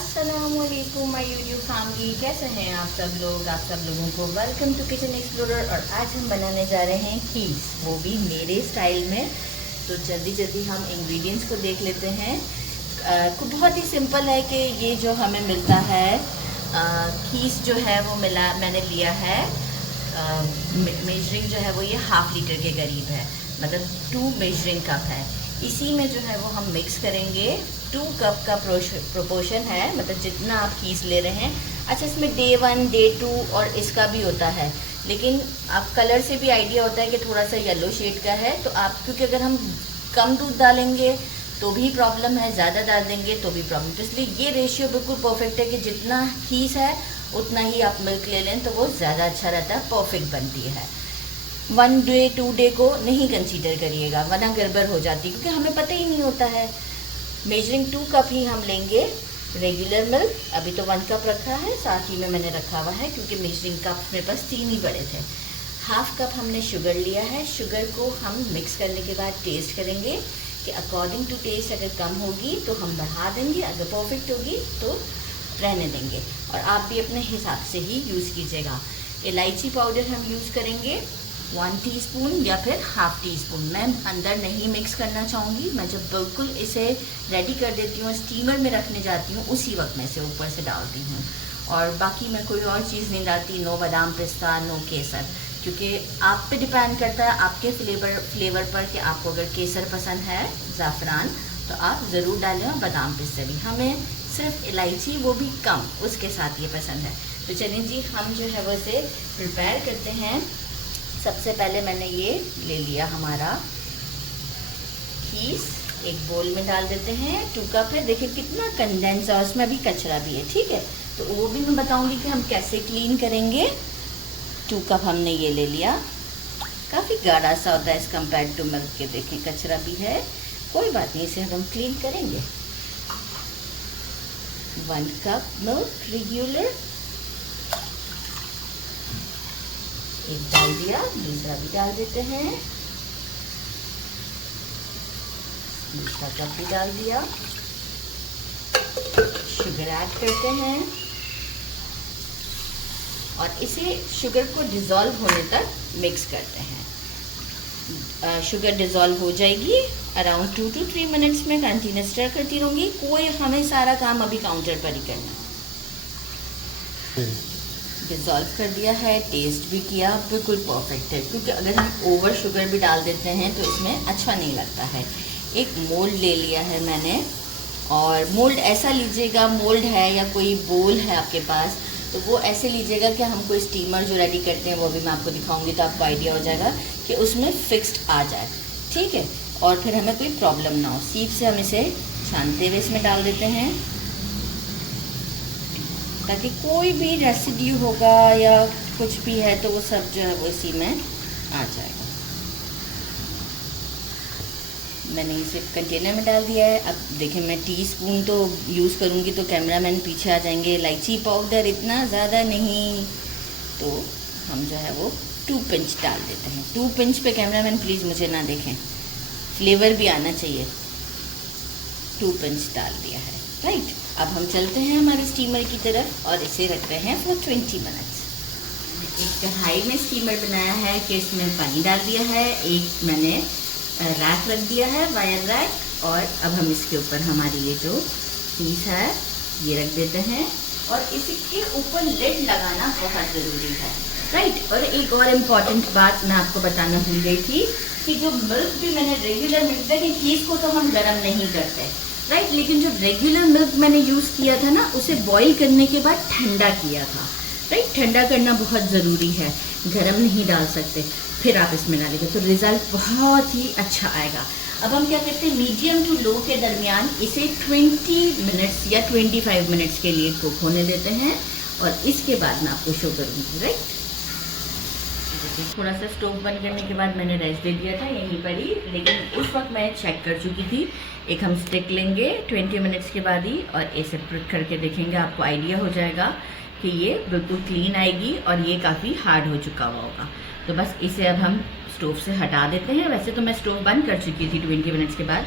अस्सलामुअलैकुम my YouTube family, कैसे हैं आप सब लोगों को वेलकम टू किचन एक्सप्लोरर। और आज हम बनाने जा रहे हैं कीस, वो भी मेरे स्टाइल में। तो जल्दी हम इंग्रेडिएंट्स को देख लेते हैं। बहुत ही सिंपल है कि ये जो हमें मिलता है कीस जो है वो मैंने लिया है। मेजरिंग जो है वो ये हाफ लीटर के करीब है, मतलब 2 मेजरिंग कप है। इसी में जो है वो हम मिक्स करेंगे। 2 कप का प्रोपोर्शन है, मतलब जितना आप कीस ले रहे हैं। अच्छा, इसमें डे 1 डे 2 और इसका भी होता है, लेकिन आप कलर से भी आइडिया होता है कि थोड़ा सा येलो शेड का है। तो आप, क्योंकि अगर हम कम दूध डालेंगे तो भी प्रॉब्लम है, ज़्यादा डाल देंगे तो भी प्रॉब्लम। तो इसलिए ये रेशियो बिल्कुल परफेक्ट है कि जितना कीस है उतना ही आप मिल्क ले लें तो वो ज़्यादा अच्छा रहता है, परफेक्ट बनती है। 1 डे 2 डे को नहीं कंसीडर करिएगा, वरना गड़बड़ हो जाती है, क्योंकि हमें पता ही नहीं होता है। मेजरिंग 2 कप ही हम लेंगे रेगुलर मिल्क। अभी तो 1 कप रखा है, साथ ही में मैंने रखा हुआ है क्योंकि मेजरिंग कप मेरे पास 3 ही बड़े थे। हाफ कप हमने शुगर लिया है। शुगर को हम मिक्स करने के बाद टेस्ट करेंगे कि अकॉर्डिंग टू टेस्ट अगर कम होगी तो हम बढ़ा देंगे, अगर परफेक्ट होगी तो रहने देंगे। और आप भी अपने हिसाब से ही यूज़ कीजिएगा। इलायची पाउडर हम यूज़ करेंगे 1 टीस्पून या फिर हाफ टी स्पून। मैं अंदर नहीं मिक्स करना चाहूँगी, मैं जब बिल्कुल इसे रेडी कर देती हूँ, स्टीमर में रखने जाती हूँ, उसी वक्त मैं इसे ऊपर से डालती हूँ। और बाकी मैं कोई और चीज़ नहीं डालती, नो बादाम पिस्ता, नो केसर, क्योंकि आप पे डिपेंड करता है आपके फ्लेवर पर कि आपको अगर केसर पसंद है, ज़ाफ़रान, तो आप ज़रूर डालें, और बादाम पिस्ता भी। हमें सिर्फ इलायची, वो भी कम, उसके साथ ये पसंद है। तो चलिए जी, हम जो है वो इसे प्रिपेयर करते हैं। सबसे पहले मैंने ये ले लिया हमारा कीस, एक बोल में डाल देते हैं। 2 कप है, देखिए कितना कंडेंस है, उसमें अभी कचरा भी है, ठीक है। तो वो भी मैं बताऊंगी कि हम कैसे क्लीन करेंगे। 2 कप हमने ये ले लिया, काफ़ी गाढ़ा सा होता है एज़ कम्पेयर टू मिल्क के। देखें कचरा भी है, कोई बात नहीं, इसे हम क्लीन करेंगे। 1 कप मिल्क रेगुलर, एक डाल दिया, दूसरा भी डाल देते हैं, दूसरा कप भी डाल दिया। शुगर ऐड करते हैं और इसे शुगर को डिज़ोल्व होने तक मिक्स करते हैं। शुगर डिज़ोल्व हो जाएगी अराउंड 2 to 3 मिनट्स में। कंटिन्यूस स्टर करती रहूँगी, कोई हमें सारा काम अभी काउंटर पर ही करना है। डिज़ोल्व कर दिया है, टेस्ट भी किया, बिल्कुल परफेक्ट है, क्योंकि अगर हम ओवर शुगर भी डाल देते हैं तो इसमें अच्छा नहीं लगता है। एक मोल्ड ले लिया है मैंने, और मोल्ड ऐसा लीजिएगा, मोल्ड है या कोई बोल है आपके पास तो वो ऐसे लीजिएगा कि हम कोई स्टीमर जो रेडी करते हैं वो भी मैं आपको दिखाऊंगी, तो आपको आइडिया हो जाएगा कि उसमें फिक्स्ड आ जाए, ठीक है। और फिर हमें कोई प्रॉब्लम ना हो। सीप से हम इसे छानते हुए इसमें डाल देते हैं, ताकि कोई भी रेसिड्यू होगा या कुछ भी है तो वो सब जो है वो इसी में आ जाएगा। मैंने इसे कंटेनर में डाल दिया है। अब देखिए, मैं टीस्पून तो यूज़ करूँगी तो कैमरामैन पीछे आ जाएंगे। इलायची पाउडर इतना ज़्यादा नहीं, तो हम जो है वो 2 पिंच डाल देते हैं। 2 पिंच पे कैमरामैन प्लीज़ मुझे ना देखें, फ्लेवर भी आना चाहिए। 2 पिंच डाल दिया है, राइट। अब हम चलते हैं हमारे स्टीमर की तरफ और इसे रखते हैं फॉर 20 मिनट्स। एक कढ़ाई में स्टीमर बनाया है कि इसमें पानी डाल दिया है, एक मैंने रैक रख दिया है, वायर रैक, और अब हम इसके ऊपर हमारी ये जो पीस है ये रख देते हैं, और इसके ऊपर लिड लगाना बहुत ज़रूरी है, राइट। और एक और इम्पॉर्टेंट बात मैं आपको बताना भूल गई थी कि जो मिल्क भी मैंने रेगुलर मिल्क, देखिए कीस को तो हम गर्म नहीं करते, राइट, लेकिन जो रेगुलर मिल्क मैंने यूज़ किया था ना, उसे बॉईल करने के बाद ठंडा किया था, राइट। ठंडा करना बहुत ज़रूरी है, गरम नहीं डाल सकते, फिर आप इसमें डालेंगे तो रिज़ल्ट बहुत ही अच्छा आएगा। अब हम क्या करते हैं, मीडियम टू लो के दरमियान इसे 20 मिनट्स या 25 मिनट्स के लिए कुक होने देते हैं, और इसके बाद मैं आपको शो करूँगी, राइट। थोड़ा सा स्टोव बंद करने के बाद मैंने रेस्ट दे दिया था यहीं पर ही, लेकिन उस वक्त मैं चेक कर चुकी थी। एक हम स्टिक लेंगे 20 मिनट्स के बाद ही, और ऐसे प्रिक करके देखेंगे, आपको आइडिया हो जाएगा कि ये बिल्कुल क्लीन आएगी और ये काफ़ी हार्ड हो चुका हुआ होगा। तो बस इसे अब हम स्टोव से हटा देते हैं। वैसे तो मैं स्टोव बंद कर चुकी थी 20 मिनट्स के बाद,